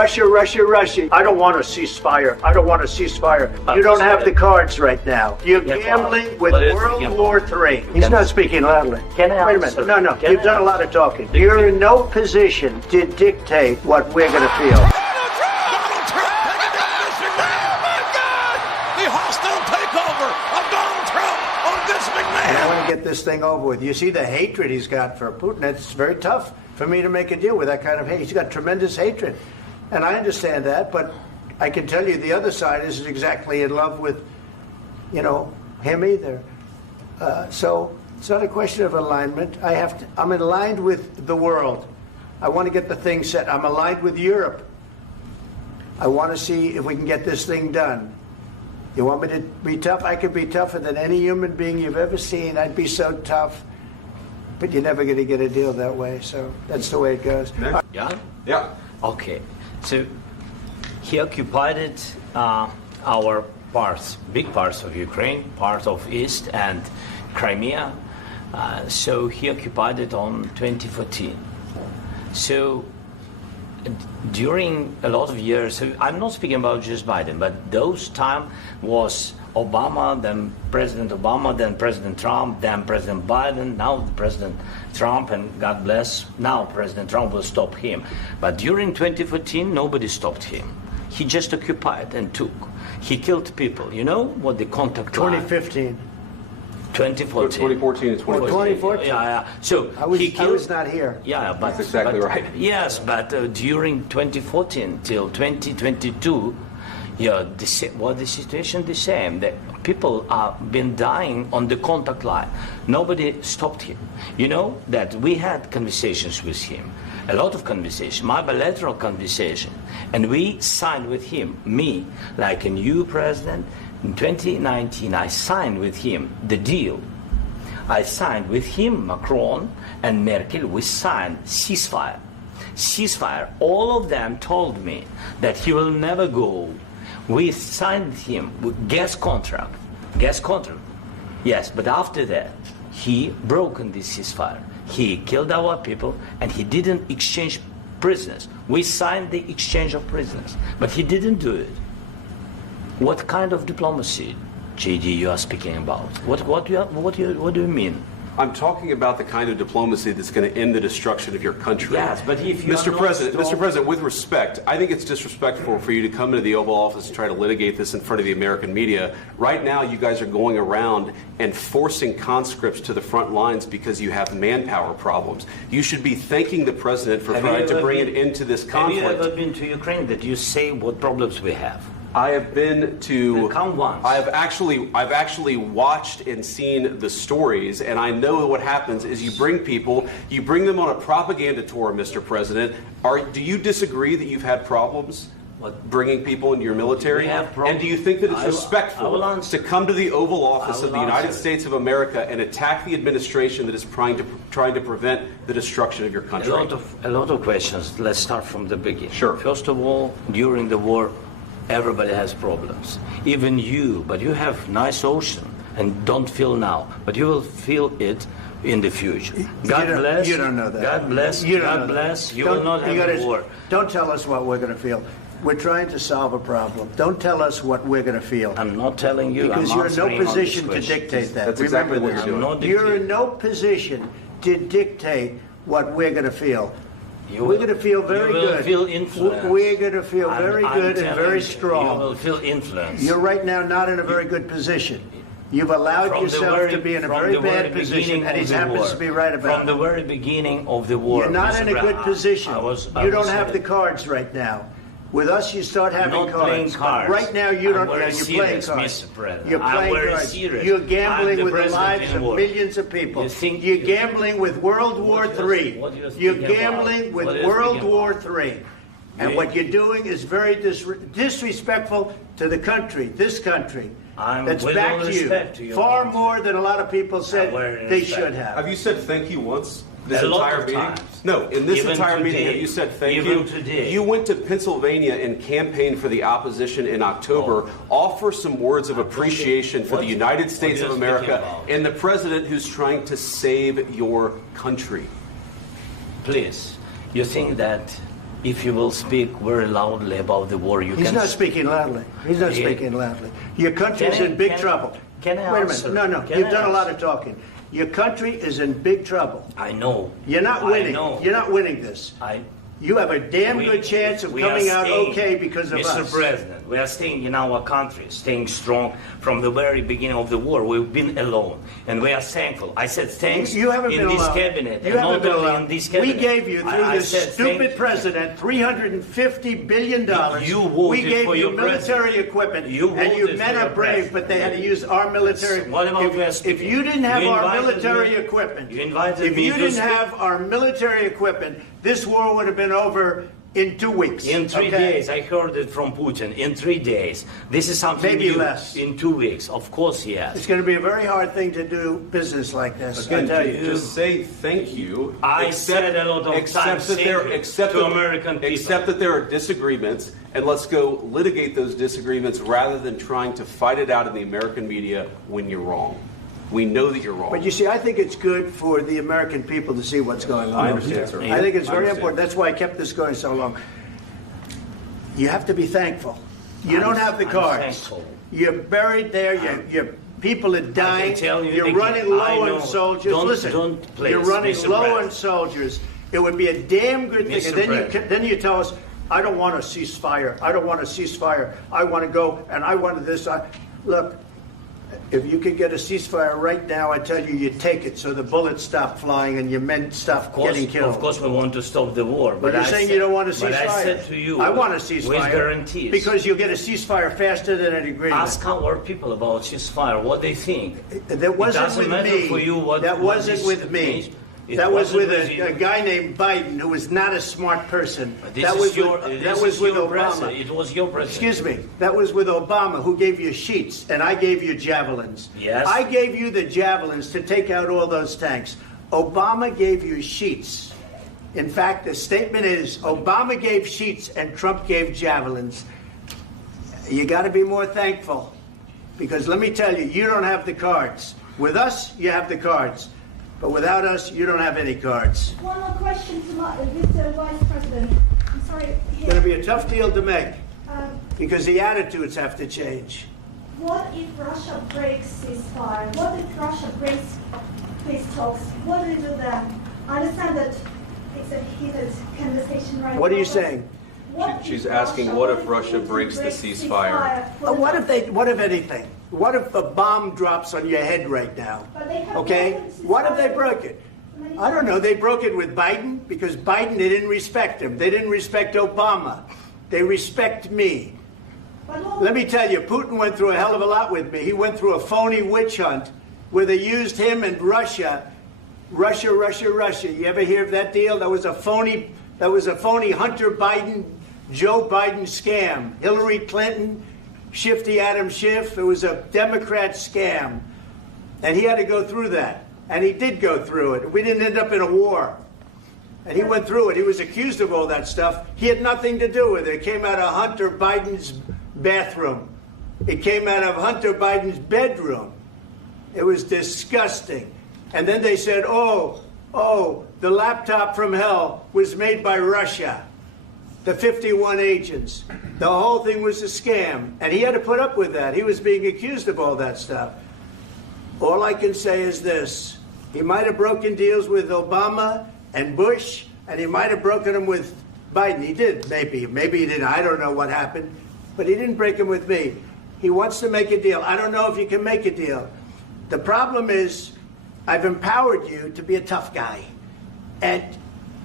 Russia, Russia, Russia. I don't want a ceasefire. I don't want a ceasefire. You don't have the cards right now. You're gambling with World War III. He's not speaking loudly. Can I Wait a minute. No. You've done a lot of talking. You're in no position to dictate what we're going to feel. Get this thing over with. You see the hatred he's got for Putin. It's very tough for me to make a deal with that kind of hate. He's got tremendous hatred. And I understand that, but I can tell you the other side isn't exactly in love with, him either. So it's not a question of alignment. I'm aligned with the world. I want to get the thing set. I'm aligned with Europe. I want to see if we can get this thing done. You want me to be tough? I could be tougher than any human being you've ever seen. I'd be so tough. But you're never going to get a deal that way. So that's the way it goes. Yeah? Yeah. Okay. So he occupied our parts, big parts of Ukraine, part of East and Crimea. So he occupied it on 2014. So during a lot of years, so I'm not speaking about just Biden, but those time was Obama, then President Obama, then President Trump, then President Biden, now President Trump, and God bless, now President Trump will stop him. But during 2014, nobody stopped him. He just occupied and took. He killed people. You know what the contact line? 2015. 2014. 2014 and 2015. 2014. Yeah. So I was not here. Yeah, but that's exactly right. Yes, but during 2014 till 2022, the situation the same. The people have been dying on the contact line. Nobody stopped him. You know that we had conversations with him, a lot of conversation, my bilateral conversation, and we signed with him, me, like a new president. In 2019, I signed with him the deal. I signed with him, Macron and Merkel, we signed ceasefire. Ceasefire. All of them told me that he will never go. We signed him with gas contract. Gas contract. Yes, but after that, he broken this ceasefire. He killed our people and he didn't exchange prisoners. We signed the exchange of prisoners, but he didn't do it. What kind of diplomacy, JD, you are speaking about? What do you mean? I'm talking about the kind of diplomacy that's going to end the destruction of your country. Yes, but if you Mr. President, with respect, I think it's disrespectful for you to come into the Oval Office and try to litigate this in front of the American media. Right now, you guys are going around and forcing conscripts to the front lines because you have manpower problems. You should be thanking the president for trying to bring it into this conflict. Have you ever been to Ukraine that you say what problems we have? I have been to. Come once. I've actually watched and seen the stories, and I know what happens is you bring them on a propaganda tour, Mr. President. Do you disagree that you've had problems bringing people into your military? And do you think that it's respectful to come to the Oval Office of the United States of America and attack the administration that is trying to prevent the destruction of your country? A lot of questions. Let's start from the beginning. Sure. First of all, during the war, everybody has problems, even you, but you have nice ocean and don't feel now, but you will feel it in the future. God bless. You don't know that. God bless. God bless. You will not have a war. Don't tell us what we're going to feel. We're trying to solve a problem. Don't tell us what we're going to feel. I'm not telling you. Because you're in no position to dictate that. That's exactly what you're doing. You're in no position to dictate what we're going to feel. We're going to feel very good. You will feel influenced. We're going to feel very good and very strong. You will feel influenced. You're right now not in a very good position. You've allowed yourself to be in a very bad position, and he happens to be right about it. From the very beginning of the war. You're not in a good position. You don't have the cards right now. With us, you start having cards. Right now, you don't. You're playing cards. You're playing cards. You're gambling with the lives of millions of people. You're gambling with World War III. You're gambling with World War III. And what you're doing is very disrespectful to the country, this country. That's back to you. Far more than a lot of people said they should have. Have you said thank you once? This entire meeting? No, in this entire meeting, have you said thank you? You went to Pennsylvania and campaigned for the opposition in October. Offer some words of appreciation for the United States of America and the president who's trying to save your country. Please, you think that if you will speak very loudly about the war, you He's can... not speaking loudly. He's not Yeah. speaking loudly. Your country is Can I- in big can- trouble. can I Wait a answer? minute. No, Can you've I done a lot answer? of talking. Your country is in big trouble. I know. You're not I winning. know. You're not winning this. You have a damn good chance of we coming are out staying, okay because of Mr. us. President, we are staying in our country, staying strong from the very beginning of the war. We've been alone, and we are thankful. I said thanks You haven't in been this alone. cabinet, You and haven't not been only alone. in this cabinet. We gave you, through I this said stupid thank- president, $350 billion. You voted we gave for you your military president. equipment, You and you voted men for are your brave, president. but they had to use our military. What about we are If speaking? you didn't have You our invited military me- equipment, you invited if me you to didn't speak. have our military equipment, this war would have been over in 2 weeks. In 3 okay? days, I heard it from Putin. In 3 days, this is something Maybe new. less. In 2 weeks, of course, yes. It's going to be a very hard thing to do business like this. I Again, tell you. just say thank you. I said a lot of times that there, thank you accept to that- American people. Accept that there are disagreements, and let's go litigate those disagreements rather than trying to fight it out in the American media when you're wrong. We know that you're wrong. But you see, I think it's good for the American people to see what's going on. I understand, sir. I think it's I very understand. important. That's why I kept this going so long. You have to be thankful. You I'm- don't have the I'm cards. thankful. You're buried there. Your people are dying. tell you You're again, running I low know. on soldiers. Don't- Listen, don't please, you're running Mr. low President. on soldiers. It would be a damn good thing. Mr. And then President. then you tell us, I don't want a ceasefire. I don't want a ceasefire. I want to go and I want this. Look, if you could get a ceasefire right now, I tell you, you take it so the bullets stop flying and your men stop getting killed. Of course, we want to stop the war. But you're saying you don't want a ceasefire. But I said to you, I want a ceasefire. with guarantees. Because you'll get a ceasefire faster than an agreement. Ask our people about ceasefire, what they think. That wasn't doesn't with matter me. for you what- that what wasn't this with me. means. It That was wasn't with with you. a guy named Biden, who was not a smart person. This That is was your, with, this that was is with your Obama. president. It was your president. Excuse me. That was with Obama, who gave you sheets, and I gave you javelins. Yes. I gave you the javelins to take out all those tanks. Obama gave you sheets. In fact, the statement is Obama gave sheets and Trump gave javelins. You got to be more thankful, because let me tell you, you don't have the cards. With us, you have the cards. But without us, you don't have any cards. One more question to Mr. Vice President. I'm sorry. It's going to be a tough deal to make, Um, because the attitudes have to change. what if Russia breaks ceasefire? What if Russia breaks peace talks? What do you do then? I understand that it's a heated conversation right now. What are you but saying? what She's if asking, what if Putin Russia breaks the ceasefire? What if anything? What if a bomb drops on your head right now? But they have Okay? broken ceasefire What if they broke it? many I don't know. They broke it with Biden, because Biden, they didn't respect him. They didn't respect Obama. They respect me. But what- Let me tell you, Putin went through a hell of a lot with me. He went through a phony witch hunt where they used him and Russia. Russia. You ever hear of that deal? That was a phony Hunter Biden, Joe Biden scam. Hillary Clinton, Shifty Adam Schiff. It was a Democrat scam. And he had to go through that. And he did go through it. We didn't end up in a war. And he went through it. He was accused of all that stuff. He had nothing to do with it. It came out of Hunter Biden's bathroom. It came out of Hunter Biden's bedroom. It was disgusting. And then they said, oh, the laptop from hell was made by Russia. The 51 agents. The whole thing was a scam. And he had to put up with that. He was being accused of all that stuff. All I can say is this. He might have broken deals with Obama and Bush, and he might have broken them with Biden. He did, maybe. Maybe he didn't. I don't know what happened. But he didn't break them with me. He wants to make a deal. I don't know if you can make a deal. The problem is, I've empowered you to be a tough guy. And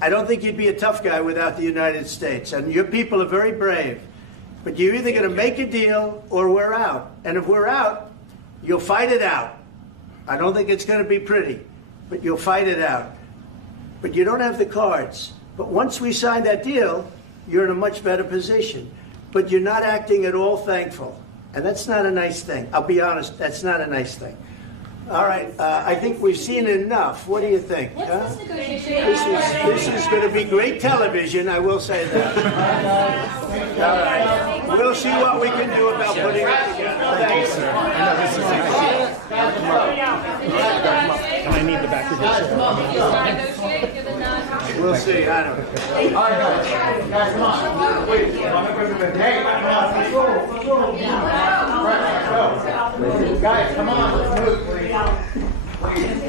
I don't think you'd be a tough guy without the United States. And your people are very brave. But you're either going to make a deal or we're out. And if we're out, you'll fight it out. I don't think it's going to be pretty, but you'll fight it out. But you don't have the cards. But once we sign that deal, you're in a much better position. But you're not acting at all thankful. And that's not a nice thing. I'll be honest, that's not a nice thing. All right, I think we've seen enough. What do you think? Huh? This is going to be great television, I will say that. All right. We'll see what we can do about putting it together. Thanks, sir. And I need the back of this. We'll see. I don't know. All right, guys, come on. Please. Hey, come on. Let's roll. Right, let's go. Guys, come on. Let's move, please. Please.